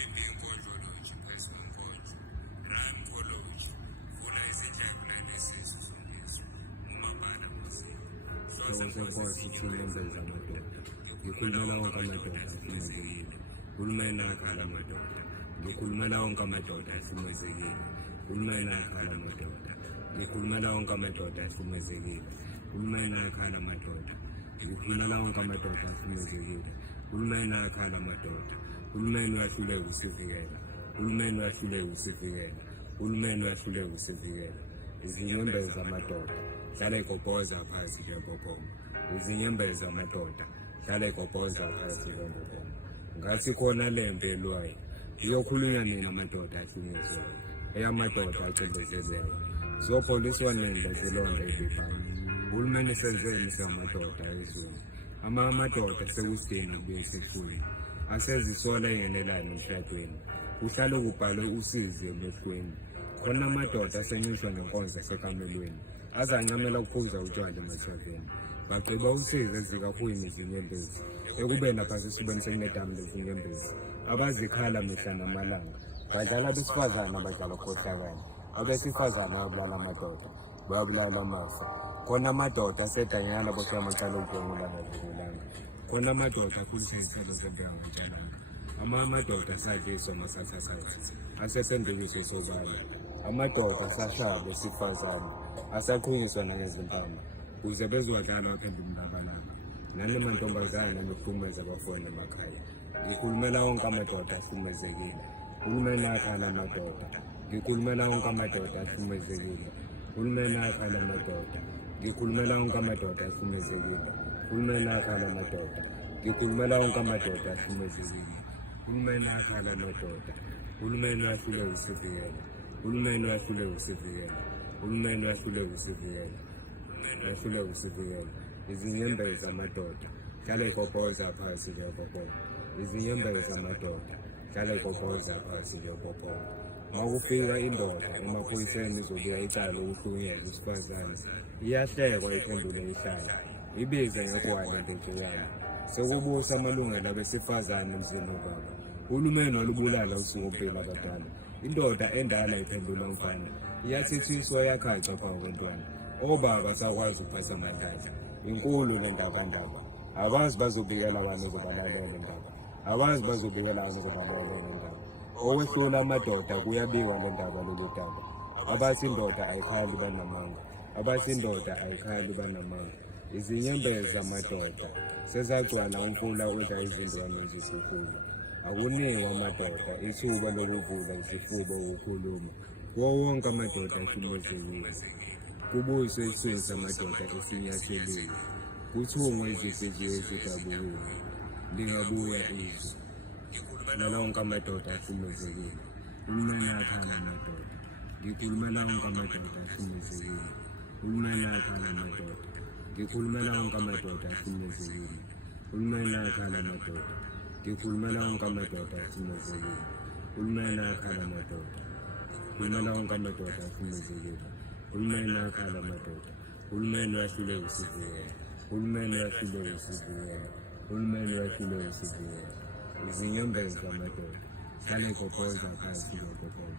Enkonjology, personal nkonjo, rhymecology, vula izindlebe nalesisu songezo, umabhala muziki. Senkosi inyembezi amadoda, ngikhulumela wonke amadoda ahlukumezekile. Uhulumeni akhala amadoda, ngikhulumela wonke amadoda ahlukumezekile. Uhulumeni akhala amadoda, ngikhulumela wonke amadoda ahlukumezekile. Uhulumeni akhala amadoda, ngikhulumela wonke amadoda ahlukumezekile. Uhulumeni akhala amadoda, uhulumeni uyahluleka usivikela. Uhulumeni uyahluleka usivikela. Uhulumeni uyahluleka usivikela. Izinyembezi zamadoda hlala igobhoza phansi njengobhoma. Izinyembezi zamadoda hlala igobhoza phansi njengobhoma. Ngathi khona le mpi elwayo iyokhulunywa nina amadoda ahlukumeziweyo, eyamadoda acindezelweyo. Siyopholiswa nini lezilonda ezibhanga? Uhulumeni senzeni samadoda ezweni? Amadoda sekusidinga kubuye sifune. Asezisola engenelani emshadweni. Kuhlale kubhalwe usizi emehlweni. Khona amadoda asencishwa nenkonzo esekamelweni. Azancamela ukuphuza utshwala emashaveni. Bagqiba usizi ezikakhuyini izinyembezi. Ekubeni naphasi isiboni sekunedamu lezinyembezi. Abazikhala mihla namalanga. Badlala abesifazane abadlala ukhohlakala. Abesifazane babulala amadoda, babulala amafa. Khona amadoda asedanyana boshaya amacala okubhengula ngokubulanga. Khona amadoda akhulisha izithelo zempela ngentshalanga. Amadoda asadliswa masathathathi, asesendukiswe sobala. Amadoda asashaya besifazane, asaqhunyiswa nangezimpama, ukuze bezwadlala baphendule umlabalaba. Nale mantombazane nokuhlukumeza abafowenu emakhaya. Ngikhulumela wonke amadoda ahlukumezekile. Uhulumeni akhala amadoda, ngikhulumela wonke amadoda ahlukumezekile. Uhulumeni akhala amadoda, ngikhulumela wonke amadoda ahlukumezekile. Uhulumeni akhala amadoda, ngikhulumela wonke amadoda ahlukumezekile. Uhulumeni akhala amadoda, uhulumeni uyahluleka usivikela. Uhulumeni uyahluleka usivikela. Uhulumeni uyahluleka usivikela. Uyahluleka usivikela. Izinyembezi zamadoda hlala igobhoza phansi njengobhoma. Izinyembezi zamadoda hlala igobhoza phansi njengobhoma. Makufika indoda emaphoyiseni izobuya icala ukuhlukunyezwa isifazane, iyahlekwa iphendule ihlala, ibize ngegwala lentshiyana. Sekubusa amalungelo abesifazane emzini obaba. Uhulumeni walubulala usikompilo abadala. Indoda endala iphendula umfana, iyathethiswa yakhaca phambi kwentwana. Obaba sakwazi ukuphatha amadlaza. Inkulu le ndabandaba. Abazi bazobikela abantu ezobalalela indaba. Abazi bazobikela abantu ezobalalela indaba. Okwehlula amadoda kuyabikwa le ndaba lolu daba. Abathi indoda ayikhali banamanga. Abathi indoda ayikhali banamanga. Izinyembezi zamadoda sezagcwala umfula odla izindwane ezikhukhula. Akunikwe amadoda ithuba lokuvula isifuba ukukhuluma. Kuwo wonke amadoda ahlukumezekile. Kubuyiswe isizwe samadoda esinyathelile. Kuthungwe izinhliziyo ezidabukile. Lingabuya izwe. Ngikhulumela wonke amadoda ahlukumezekile. Uhulumeni akhala amadoda. Ngikhulumela wonke amadoda ahlukumezekile. Uhulumeni akhala amadoda. Ngikhulumela wonke amadoda ahlukumezekile. Uhulumeni akhala amadoda. Ngikhulumela wonke amadoda ahlukumezekile. Uhulumeni akhala amadoda. Ngikhulumela wonke amadoda ahlukumezekile. Uhulumeni akhala amadoda. Uhulumeni uyahluleka usivikela. Uhulumeni uyahluleka usivikela. Uhulumeni uyahluleka usivikela. Izinyembezi zamadoda hlala igobhoza phansi njengobhoma.